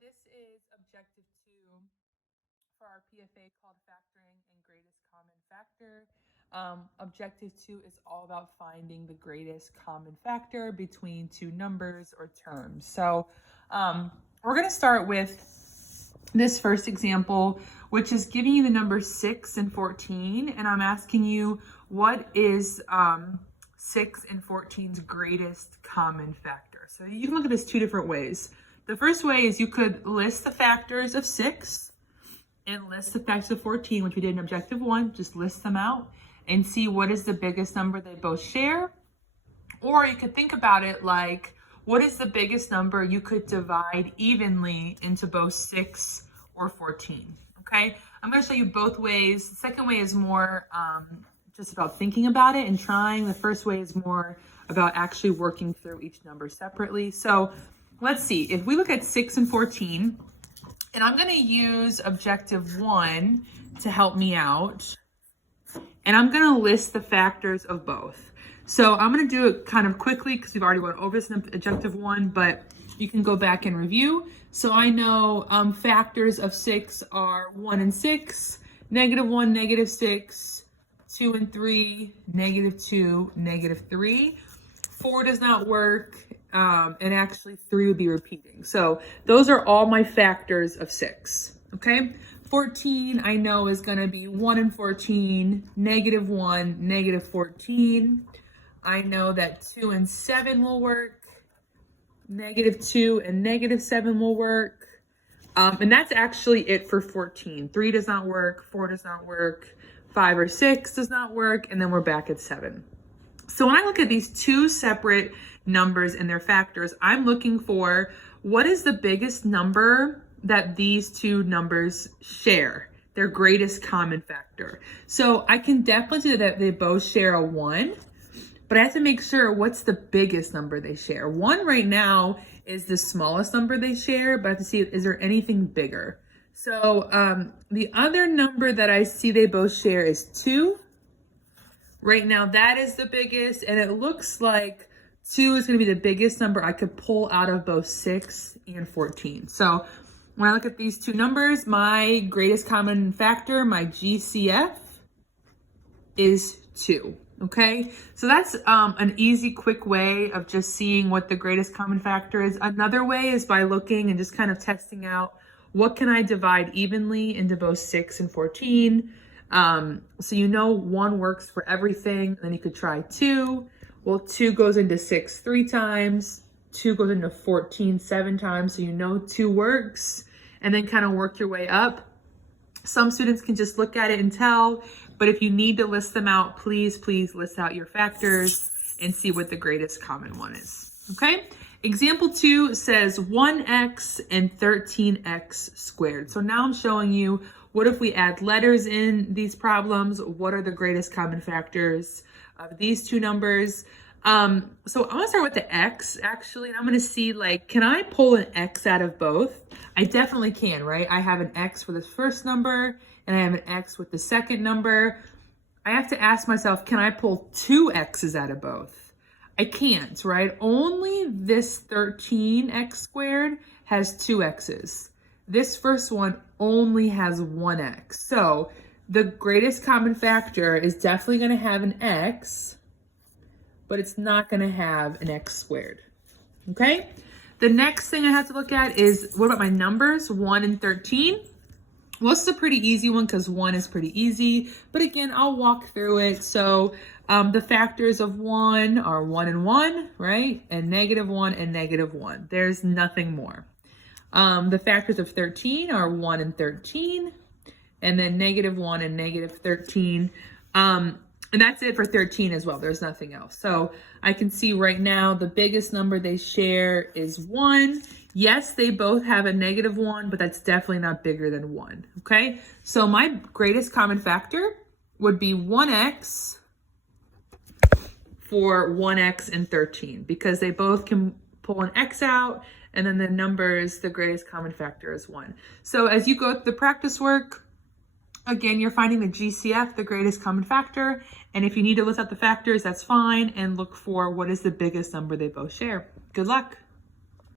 This is objective 2 for our PFA called factoring and greatest common factor. Objective 2 is all about finding the greatest common factor between two numbers or terms. So we're going to start with this first example, which is giving you the number 6 and 14. And I'm asking you, what is 6 and 14's greatest common factor? So you can look at this two different ways. The first way is you could list the factors of 6 and list the factors of 14, which we did in objective 1. Just list them out and see what is the biggest number they both share. Or you could think about it like, what is the biggest number you could divide evenly into both 6 or 14? Okay, I'm going to show you both ways. The second way is more just about thinking about it and trying. The first way is more about actually working through each number separately. So let's see, if we look at 6 and 14, and I'm going to use objective 1 to help me out, and I'm going to list the factors of both. So I'm going to do it kind of quickly because we've already went over this in objective 1, but you can go back and review. So I know factors of 6 are 1 and 6, -1, -6, 2 and 3, -2, -3. 4 does not work, and actually 3 would be repeating. So those are all my factors of 6, okay? 14 I know is going to be 1 and 14, -1, -14. I know that 2 and 7 will work, -2 and -7 will work. And that's actually it for 14. 3 does not work, 4 does not work, 5 or 6 does not work, and then we're back at 7. So when I look at these two separate numbers and their factors, I'm looking for what is the biggest number that these two numbers share, their greatest common factor. So I can definitely see that they both share a 1, but I have to make sure what's the biggest number they share. 1 right now is the smallest number they share, but I have to see, is there anything bigger? So the other number that I see they both share is 2. Right now, that is the biggest, and it looks like 2 is going to be the biggest number I could pull out of both 6 and 14. So when I look at these two numbers, my greatest common factor, my GCF, is 2. Okay, so that's an easy, quick way of just seeing what the greatest common factor is. Another way is by looking and just kind of testing out, what can I divide evenly into both 6 and 14? So you know 1 works for everything. Then you could try 2. Well, 2 goes into 6 3 times. 2 goes into 14 7 times. So you know 2 works, and then kind of work your way up. Some students can just look at it and tell, but if you need to list them out, please list out your factors and see what the greatest common one is. Okay. Example 2 says 1x and 13x squared. So now I'm showing you, what if we add letters in these problems? What are the greatest common factors of these two numbers? So I'm going to start with the x, actually, and I'm going to see, like, can I pull an x out of both? I definitely can, right? I have an x for this first number, and I have an x with the second number. I have to ask myself, can I pull 2 x's out of both? I can't, right? Only this 13x squared has 2 x's. This first one only has 1 x. So the greatest common factor is definitely going to have an x, but it's not going to have an x squared. Okay? The next thing I have to look at is, what about my numbers, 1 and 13? Well, this is a pretty easy one because 1 is pretty easy, but again, I'll walk through it. So the factors of 1 are 1 and 1, right? And -1 and -1. There's nothing more. The factors of 13 are 1 and 13, and then -1 and -13. And that's it for 13 as well. There's nothing else. So I can see right now the biggest number they share is 1. Yes, they both have a -1, but that's definitely not bigger than 1. Okay, so my greatest common factor would be 1x for 1x and 13, because they both can pull an x out, and then the numbers, the greatest common factor is 1. So as you go through the practice work, again, you're finding the GCF, the greatest common factor. And if you need to list out the factors, that's fine. And look for what is the biggest number they both share. Good luck.